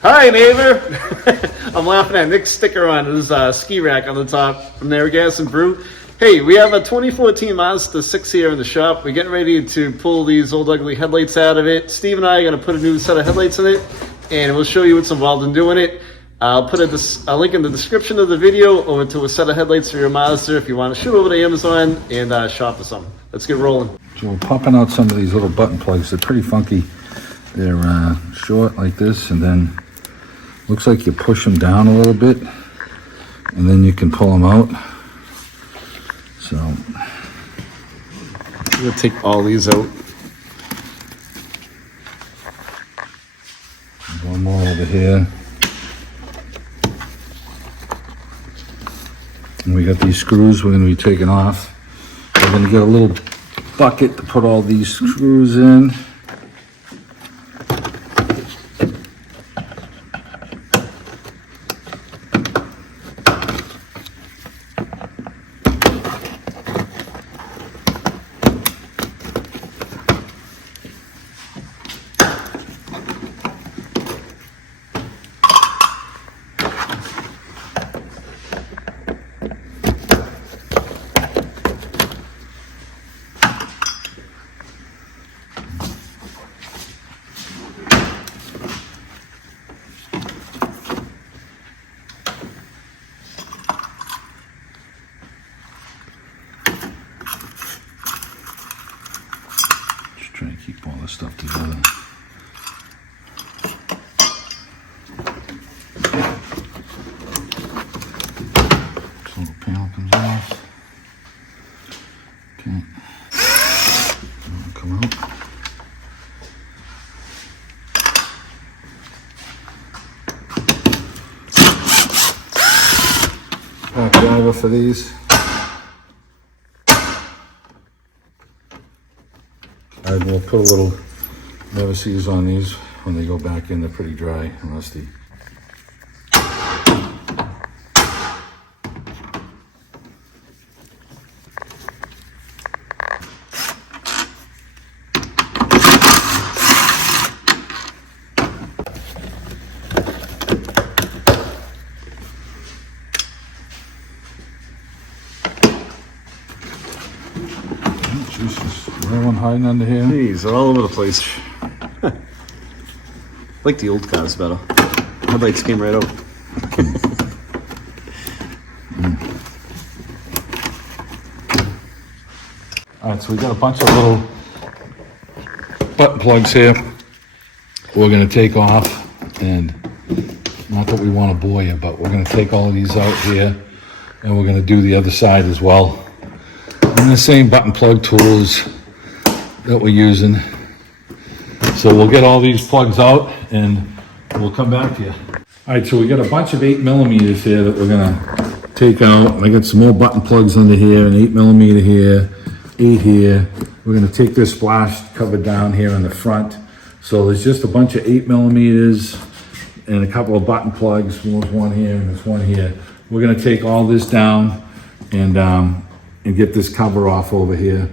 Hi, neighbor. I'm laughing at Nick's sticker on his ski rack on the top from their Gas and Brew. Hey, we have a 2014 Mazda 6 here in the shop. We're getting ready to pull these old ugly headlights out of it. Steve and I are going to put a new set of headlights in it, and we'll show you what's involved in doing it. I'll put a link in the description of the video over to a set of headlights for your Mazda if you want to shoot over to Amazon and shop for some. Let's get rolling. So we're popping out some of these little button plugs. They're pretty funky. They're short like this, and then looks like you push them down a little bit, and then you can pull them out. So I'm going to take all these out. one more over here. And we got these screws we're going to be taking off. We're going to get a little bucket to put all these screws in. Trying to keep all this stuff together. This little panel comes off. Okay. That'll come out. Back driver for these. And we'll put a little never seals on these. When they go back in, they're pretty dry and rusty. Jesus, everyone hiding under here? Jeez, they're all over the place. I like the old cars better. Headlights came right out. All right, so we got a bunch of little button plugs here. We're gonna take off, and not that we want to bore you, but we're gonna take all of these out here, and we're gonna do the other side as well. And the same button plug tools that we're using. So we'll get all these plugs out and we'll come back to you. All right, so we got a bunch of 8mm here that we're gonna take out. I got some more button plugs under here, an 8mm here, 8 here. We're gonna take this splash cover down here in the front. So there's just a bunch of 8mm and a couple of button plugs. There's one here and there's one here. We're gonna take all this down and get this cover off over here.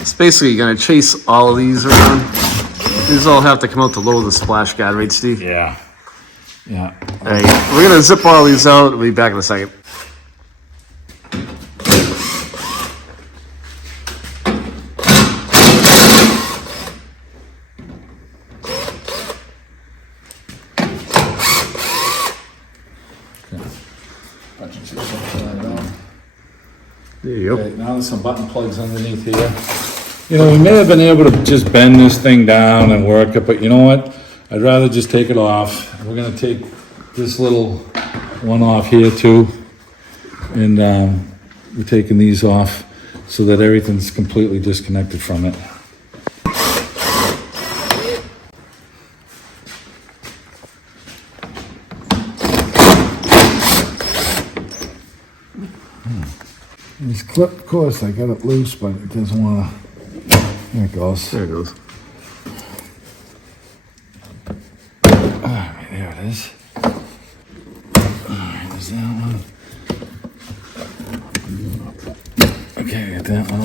It's basically going to chase all of these around. These all have to come out to lower the splash guard, right, Steve? Yeah. Yeah. All right, we're going to zip all these out. We'll be back in a second. There you go. Okay, now there's some button plugs underneath here. You know, we may have been able to just bend this thing down and work it, but you know what? I'd rather just take it off. We're gonna take this little one off here too. And we're taking these off so that everything's completely disconnected from it. This clip, of course, I got it loose, but it doesn't want to. There it goes. There it goes. All right, there it is. All right, there's that one. Okay, I got that one.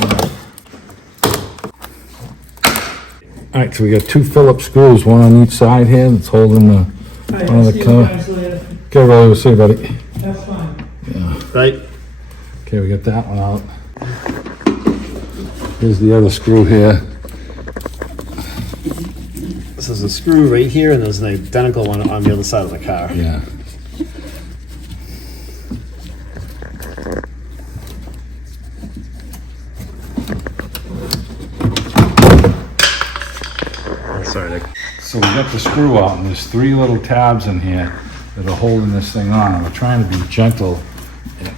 All right, so we got two Phillips screws, one on each side here that's holding Alright, One I'll of see the you car. guys later. Okay, well, we'll see you, buddy. Have fun. Right? Okay, we got that one out. Here's the other screw here. So there's a screw right here, and there's an identical one on the other side of the car. Yeah. Sorry, Nick. So we got the screw out, and there's 3 little tabs in here that are holding this thing on. We're trying to be gentle and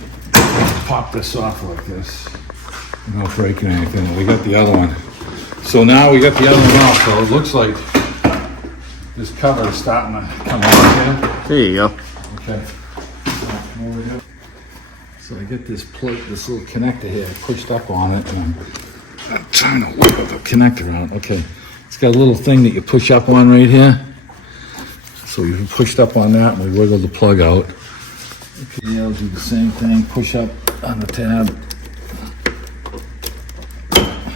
pop this off like this. We don't break anything. We got the other one. So now we got the other one off, so it looks like this cover is starting to come off here. There you go. Okay. Come over here. So I get this plate, this little connector here pushed up on it, and I'm trying to whip the connector out. Okay. It's got a little thing that you push up on right here. So you pushed up on that, and we wiggle the plug out. Okay, I'll do the same thing. Push up on the tab.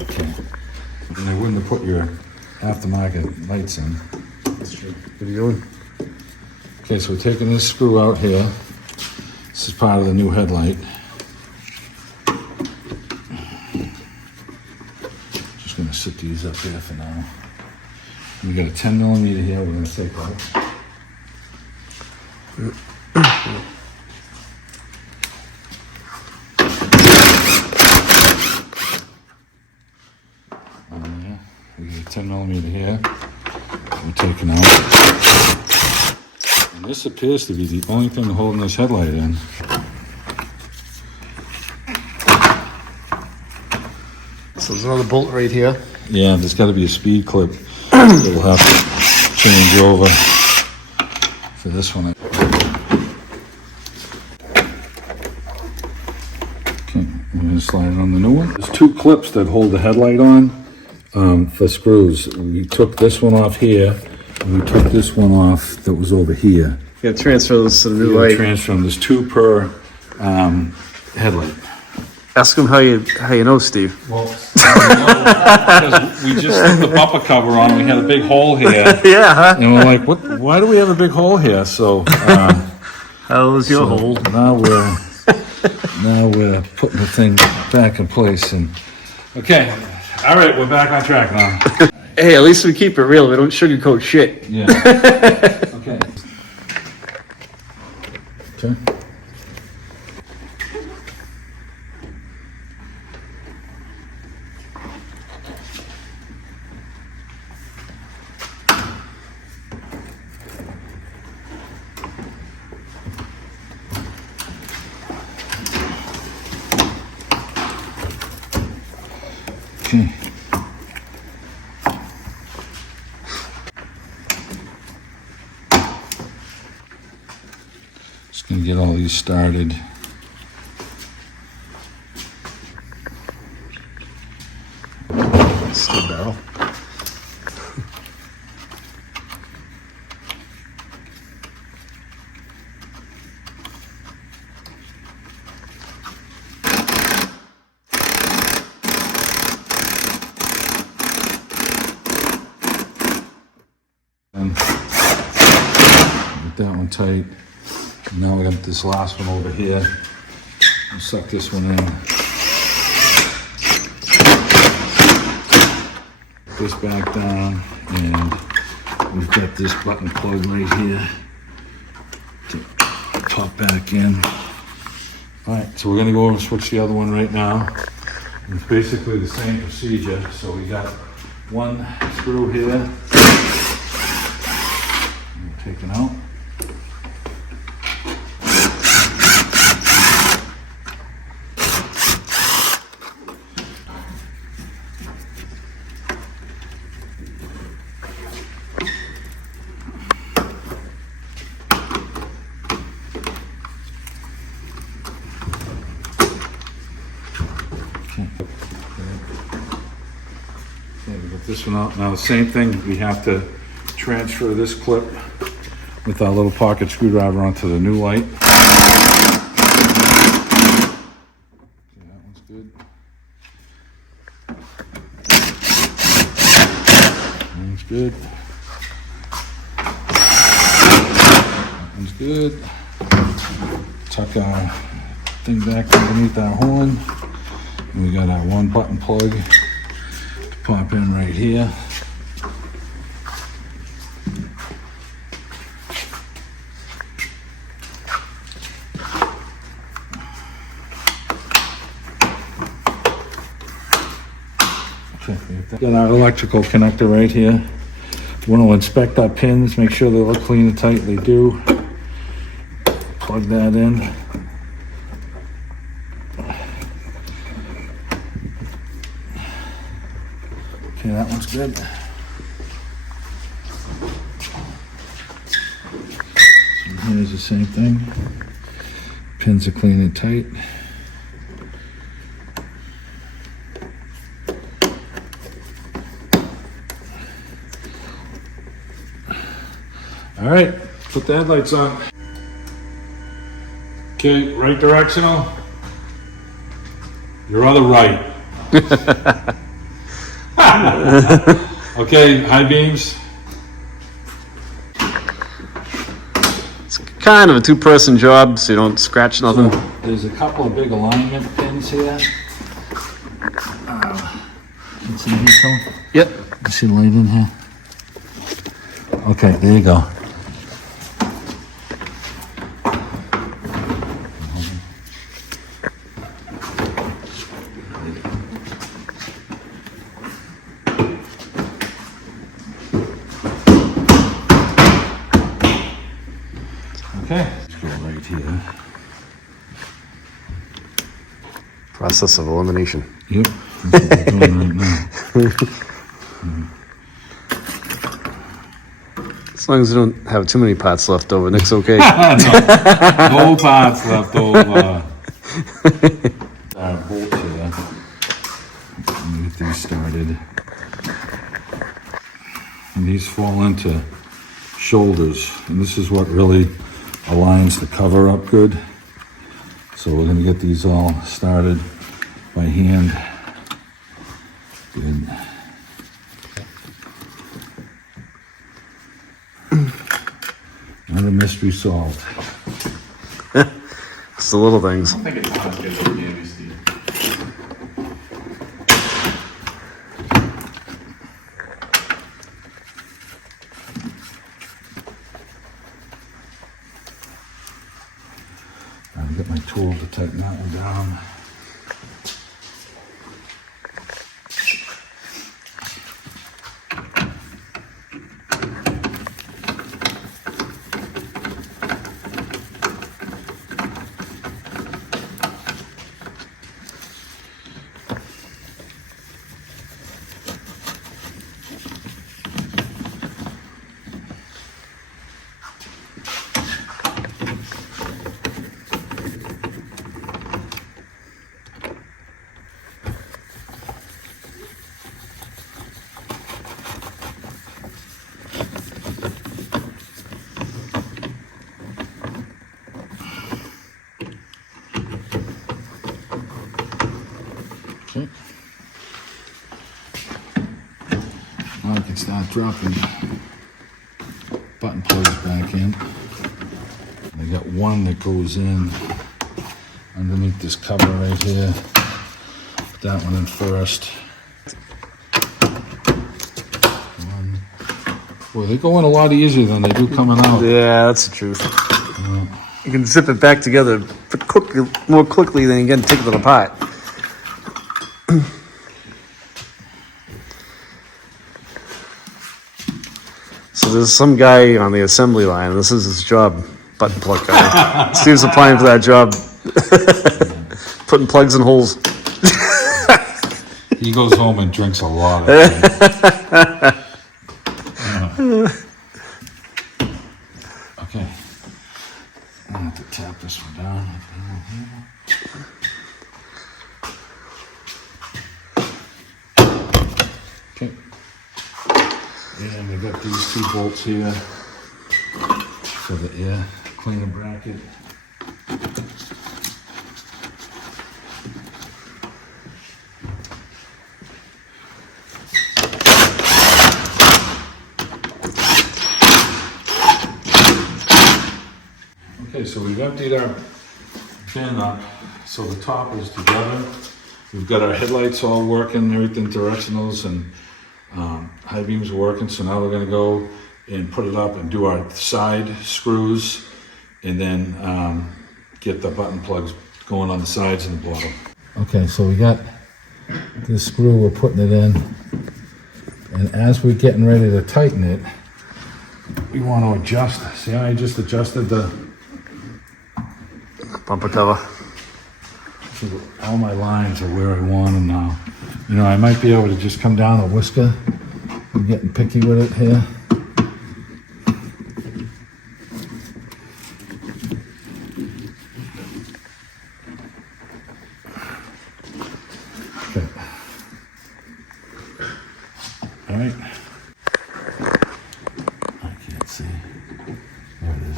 Okay. And I wouldn't have put your aftermarket lights in. That's true. What are you doing? Okay, so we're taking this screw out here. This is part of the new headlight. Just gonna sit these up here for now. We got a 10 millimeter here we're gonna take out. We got a 10 millimeter here. We're taking out. And this appears to be the only thing holding this headlight in. So there's another bolt right here. Yeah, there's got to be a speed clip that'll have to change over for this one. Okay, I'm going to slide it on the new one. There's 2 clips that hold the headlight on for screws. We took this one off here, and we took this one off that was over here. You gotta transfer this to the new Yeah, light. transfer them. There's 2 per headlight. Ask him how you know, Steve. Well, because we just put the bumper cover on, we had a big hole here, Yeah, huh? and we're like, "What? Why do we have a big hole here?" So, How was your hole? now we're putting the thing back in place. And okay, all right, we're back on track now. Hey, at least we keep it real. We don't sugarcoat shit. Yeah. Okay. Okay. Okay. Just gonna get all these started. Steel barrel. And get that one tight. Now we got this last one over here. I'll suck this one in. This back down, and we've got this button plug right here to pop back in. All right, so we're gonna go over and switch the other one right now. It's basically the same procedure. So we got one screw here. Taken out. Okay, we got this one out. Now the same thing, we have to transfer this clip with our little pocket screwdriver onto the new light. Okay, that one's good. That one's good. Sounds good. Tuck our thing back underneath our horn. And we got our 1 button plug to pop in right here. Got our electrical connector right here. Want to inspect our pins, make sure they look clean and tight. They do. Plug that in. Okay, that one's good. So here's the same thing. Pins are clean and tight. All right, put the headlights on. Okay, right directional. Your other right. Okay, high beams. It's kind of a 2-person job, so you don't scratch nothing. So there's a couple of big alignment pins here. Can see these some? Yep. You see the light in here? Okay, there you go. Okay, let's go right here. Process of elimination. Yep, that's what we're doing right now. As long as you don't have too many pots left over, Nick's okay. No parts left over. Our bolts here. Let me get these started. And these fall into shoulders, and this is what really aligns the cover up good. So we're gonna get these all started by hand. Good. Another mystery solved. It's the little things. I think it's not as good as the Navy Steel. I'll get my tool to tighten that one down. Okay. Now I can start dropping button plugs back in. I got one that goes in underneath this cover right here. Put that one in first. Boy, they go in a lot easier than they do coming out. Yeah, that's the truth. You can zip it back together more quickly than you can take it apart. So there's some guy on the assembly line. This is his job, button plug guy. Steve's applying for that job, putting plugs in holes. He goes home and drinks a lot of it. Okay. I have to tap this one down. Okay. And we got these 2 bolts here for the air cleaner bracket. Okay, so we've emptied our bin up, so the top is together. We've got our headlights all working, everything directionals and high beams are working. So now we're gonna go and put it up and do our side screws and then get the button plugs going on the sides and the bottom. Okay, so we got this screw, we're putting it in. And as we're getting ready to tighten it, we want to adjust. See how I just adjusted the Bumper cover. all my lines are where I want them now. You know, I might be able to just come down a whisker. I'm getting picky with it here. Okay. All right. I can't see. There it is.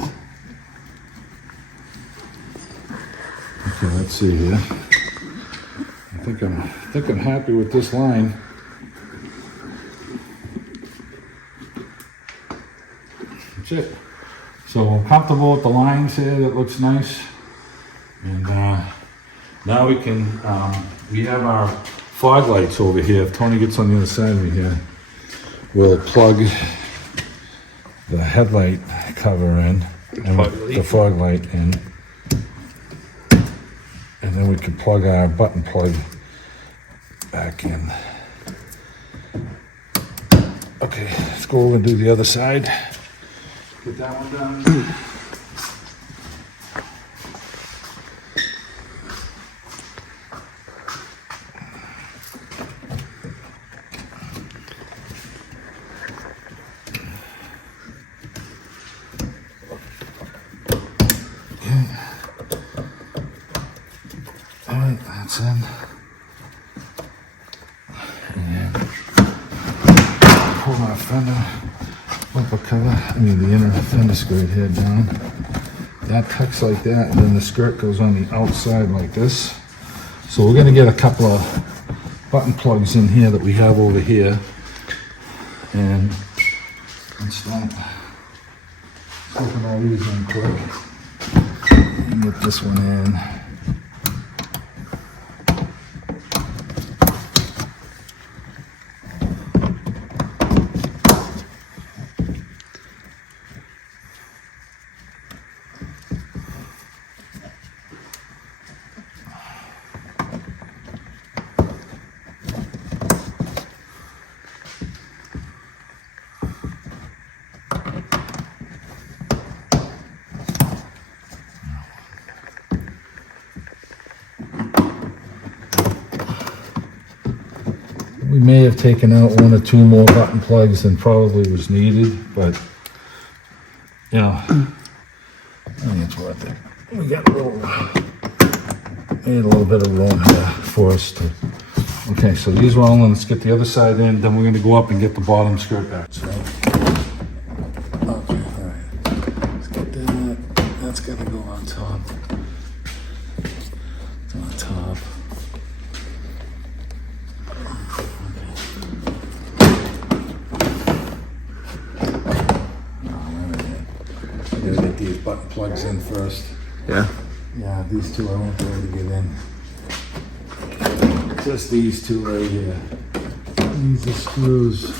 Okay, let's see here. I think I'm happy with this line. That's it. So I'm comfortable with the lines here. That looks nice. And now we can. We have our fog lights over here. If Tony gets on the other side of me here, we'll plug the headlight cover in and the fog light in. And then we can plug our button plug back in. Okay, let's go over and do the other side. Get that one done. All right, that's in. And pull our fender bumper cover, I mean the inner fender skirt head down. That tucks like that, and then the skirt goes on the outside like this. So we're gonna get a couple of button plugs in here that we have over here. And start slipping all these in quick. And get this one in. We may have taken out one or two more button plugs than probably was needed, but you know, I think it's worth it. We got made a little bit of room here for us to. Okay, so these are all in. Let's get the other side in. Then we're going to go up and get the bottom skirt back. So, okay, all right. Let's get that. That's got to go on top. It's on top. These button plugs in first. Yeah. Yeah, these two I won't be able to get in. Just these two right here. These are screws.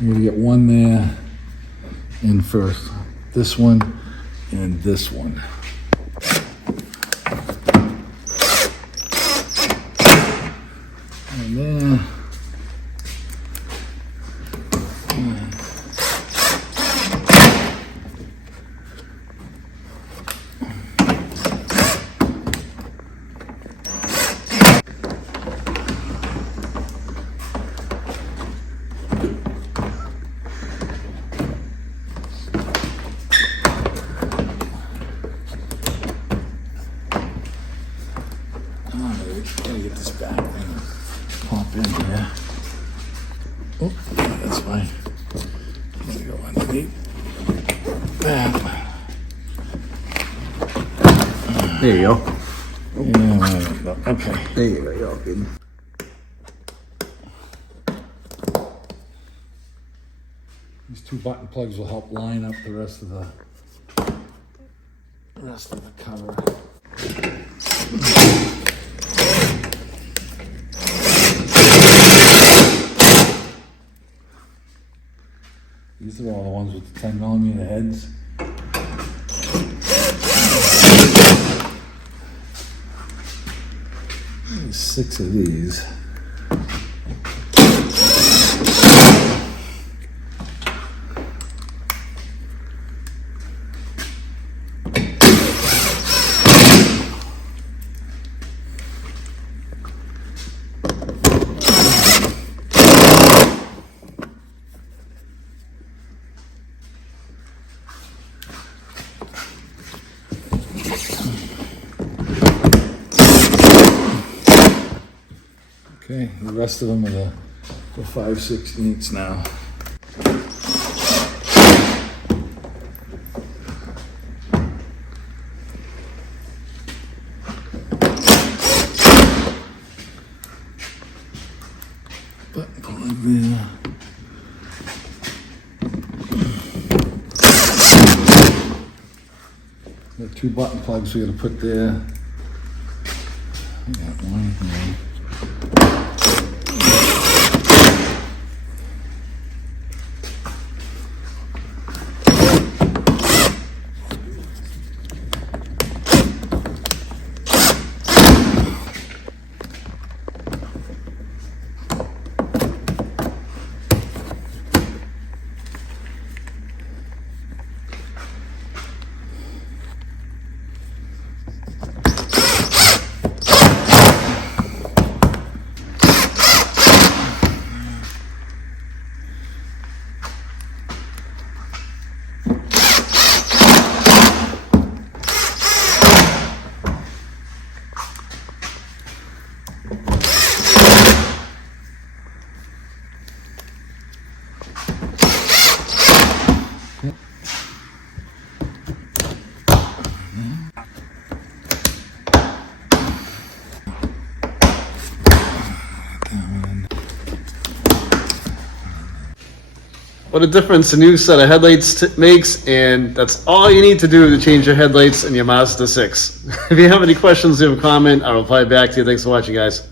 You're gonna get one there in first. This one and this one. And then gotta get this back thing pop in here. Oh, that's fine. There we go underneath that. There you go. Yeah, there we go. Okay. There you go. You're all good. These two button plugs will help line up the rest of the rest of the cover. These are all the ones with the 10mm heads. There's 6 of these. Okay, the rest of them are the 5/16 now. Button plug there. The 2 button plugs we gotta put there. I got one here. What a difference a new set of headlights makes, and that's all you need to do to change your headlights in your Mazda 6. If you have any questions, leave a comment. I'll reply back to you. Thanks for watching, guys.